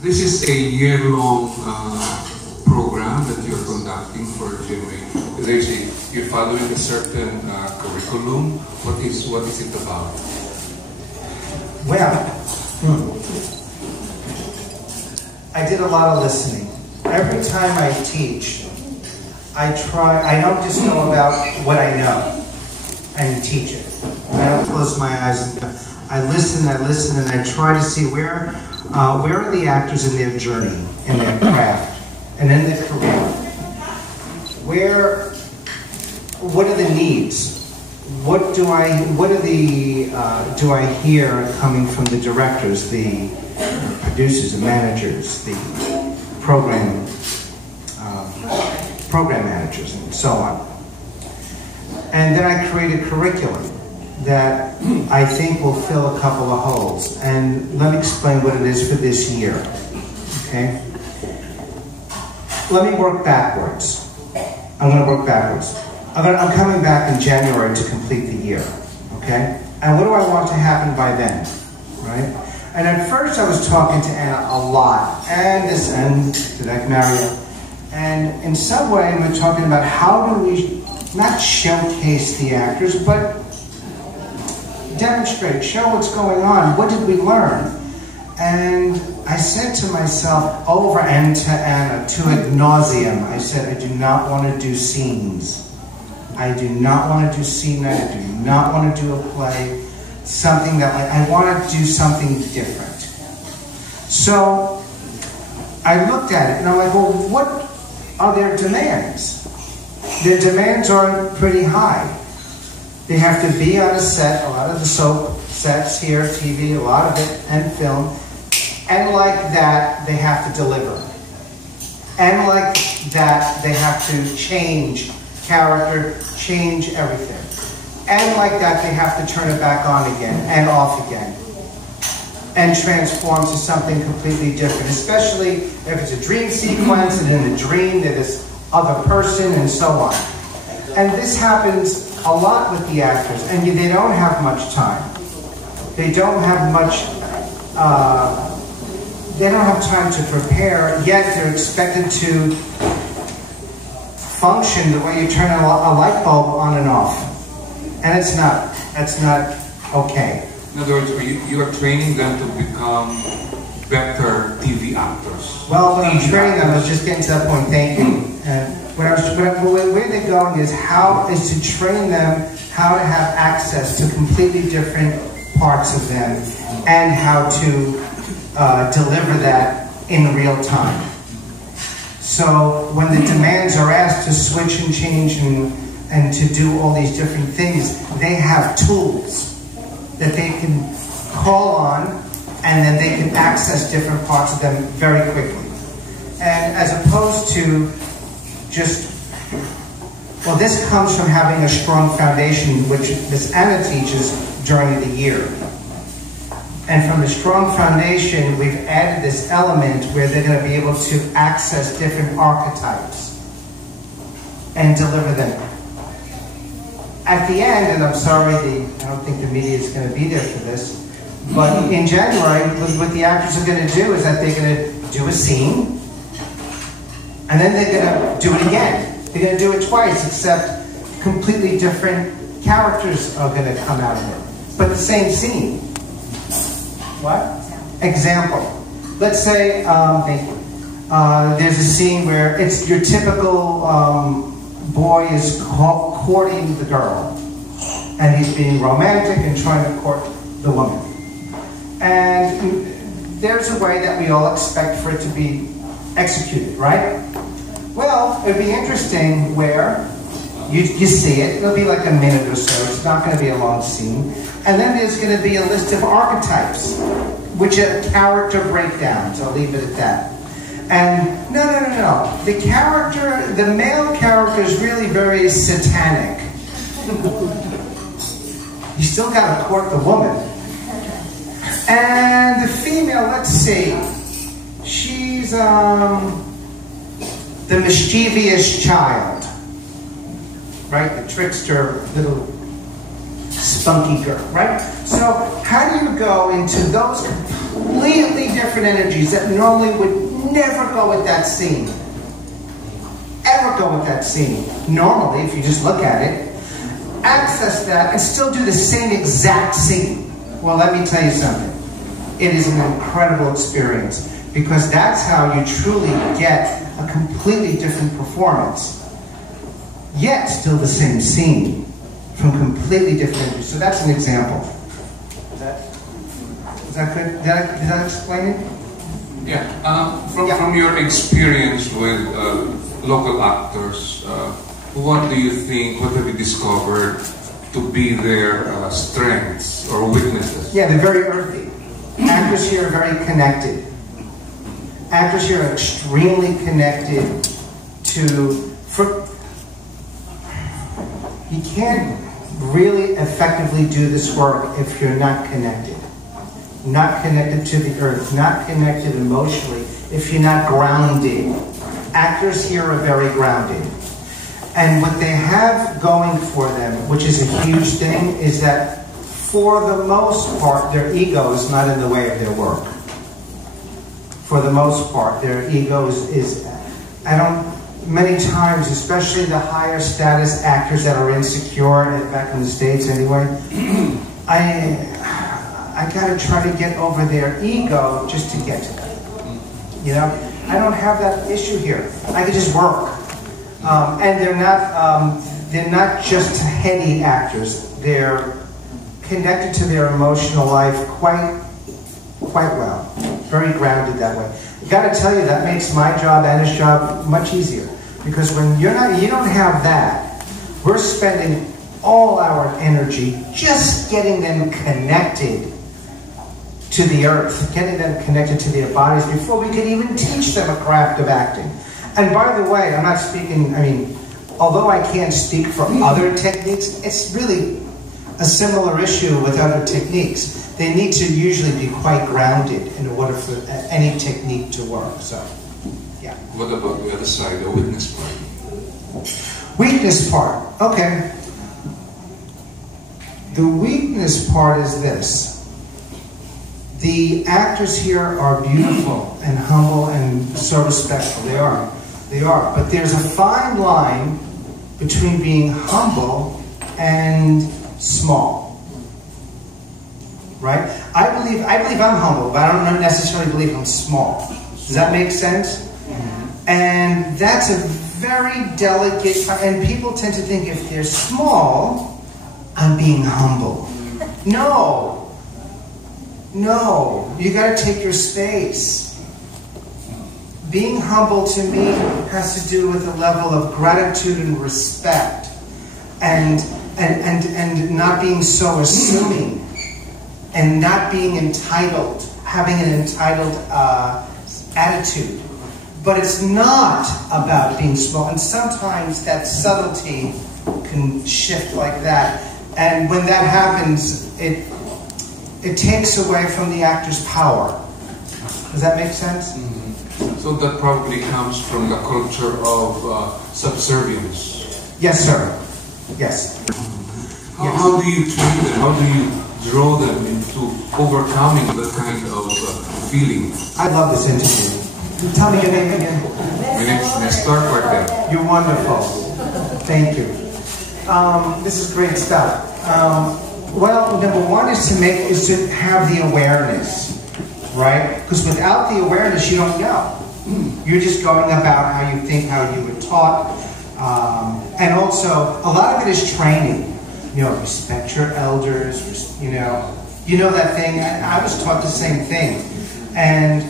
This is a year-long program that you're conducting for GMA. You're following a certain curriculum. What is it about? Well, I did a lot of listening. Every time I teach, I don't just know about what I know and teach it. I don't close my eyes. I listen, and I try to see where are the actors in their journey, in their craft, and in their career. What are the needs? What do I hear coming from the directors, the producers, the managers, the program managers, and so on. And then I create a curriculum that I think will fill a couple of holes. And let me explain what it is for this year, okay? Let me work backwards. I'm going to work backwards. I'm coming back in January to complete the year, okay? And what do I want to happen by then, right? And at first I was talking to Anna a lot, and did I marry her? And in some way we're talking about how do we not showcase the actors, but demonstrate, show what's going on. What did we learn? And I said to myself over and to Anna, to ad nauseum, I said, I do not want to do scenes. I do not want to do scene night. I do not want to do a play. Something that I want to do something different. So I looked at it and I'm like, well, what are their demands? Their demands are pretty high. They have to be on a set, a lot of the soap sets here, TV, a lot of it, and film. And like that, they have to deliver. And like that, they have to change character, change everything. And like that, they have to turn it back on again and off again. And transform to something completely different, especially if it's a dream sequence and in the dream there's this other person and so on. And this happens a lot with the actors, and they don't have much time. They don't have much, they don't have time to prepare, yet they're expected to function the way you turn a light bulb on and off. And that's not okay. In other words, you are training them to become better TV actors. Well, when I'm training them, I was just getting to that point, thank you. Where they're going is to train them how to have access to completely different parts of them and how to deliver that in real time. So when the demands are asked to switch and change and to do all these different things, they have tools that they can call on, and then they can access different parts of them very quickly. And as opposed to just, well, this comes from having a strong foundation, which Miss Anna teaches during the year. And from the strong foundation, we've added this element where they're going to be able to access different archetypes and deliver them. At the end, and I'm sorry, I don't think the media is going to be there for this, but in January, what the actors are going to do is that they're going to do a scene, and then they're going to do it again. They're going to do it twice, except completely different characters are going to come out of it, but the same scene. What? Example. Let's say, thank you. There's a scene where it's your typical boy is courting the girl, and he's being romantic and trying to court the woman. And there's a way that we all expect for it to be executed, right? Well, it'd be interesting where you see it. It'll be like a minute or so. It's not going to be a long scene. And then there's going to be a list of archetypes, which are character breakdowns. I'll leave it at that. And no. The male character is really very satanic. You still got to court the woman. And the female, let's see, she's the mischievous child, right? The trickster little spunky girl, right? So how do you go into those completely different energies that normally would never go with that scene. Ever go with that scene. Normally, if you just look at it, access that and still do the same exact scene. Well, let me tell you something. It is an incredible experience because that's how you truly get a completely different performance. Yet still the same scene from completely different energies. So that's an example. Is that good? Did I explain it? Yeah. From your experience with local actors, what do you think, what have you discovered to be their strengths or weaknesses? Yeah, they're very earthy. Actors here are very connected. Actors here are extremely connected to... You can't really effectively do this work if you're not connected. Not connected to the earth, not connected emotionally, if you're not grounded. Actors here are very grounded. And what they have going for them, which is a huge thing, is that for the most part, their ego is not in the way of their work. For the most part, their ego is many times, especially the higher status actors that are insecure, back in the States anyway, I gotta try to get over their ego just to get to them. You know? I don't have that issue here. I can just work. And they're not just heady actors. They're connected to their emotional life quite well. Very grounded that way. I gotta tell you, that makes my job and his job much easier. Because when you don't have that, we're spending all our energy just getting them connected to the earth, getting them connected to their bodies before we could even teach them a craft of acting. And by the way, I'm not speaking, although I can't speak for other techniques, it's really a similar issue with other techniques. They need to usually be quite grounded in order for any technique to work, so, yeah. What about the other side, the weakness part? Weakness part, okay. The weakness part is this. The actors here are beautiful and humble and so respectful. They are. They are. But there's a fine line between being humble and small. Right? I believe I'm humble, but I don't necessarily believe I'm small. Does that make sense? And that's a very delicate, and people tend to think if they're small, I'm being humble. No. No, you got to take your space. Being humble to me has to do with a level of gratitude and respect, and not being so assuming, and not being entitled, having an entitled attitude. But it's not about being small, and sometimes that subtlety can shift like that, and when that happens, it takes away from the actor's power. Does that make sense? Mm-hmm. So that probably comes from the culture of subservience. Yes, sir. Yes. How do you train them? How do you draw them into overcoming that kind of feeling? I love this interview. Tell me your name again. My name is Nestor Quartel. You're wonderful. Thank you. This is great stuff. Well, number one is to have the awareness, right? Because without the awareness, you don't know. You're just going about how you think, how you were taught, and also a lot of it is training. You know, respect your elders. You know that thing. I was taught the same thing, and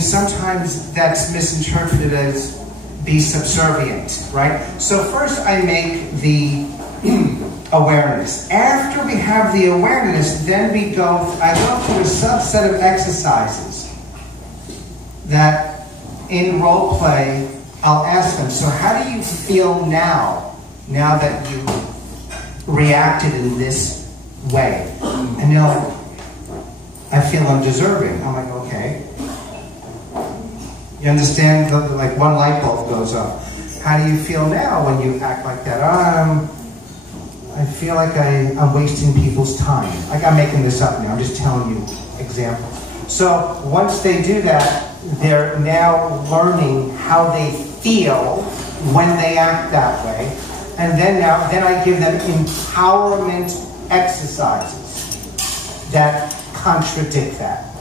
sometimes that's misinterpreted as be subservient, right? So first, I make the awareness. After we have the awareness, then I go through a subset of exercises that in role play, I'll ask them, so how do you feel now that you reacted in this way? And they're like, I feel undeserving. I'm like, okay. You understand? Like one light bulb goes off. How do you feel now when you act like that? I feel like I'm wasting people's time. Like I'm making this up now. I'm just telling you examples. So once they do that, they're now learning how they feel when they act that way. And then I give them empowerment exercises that contradict that.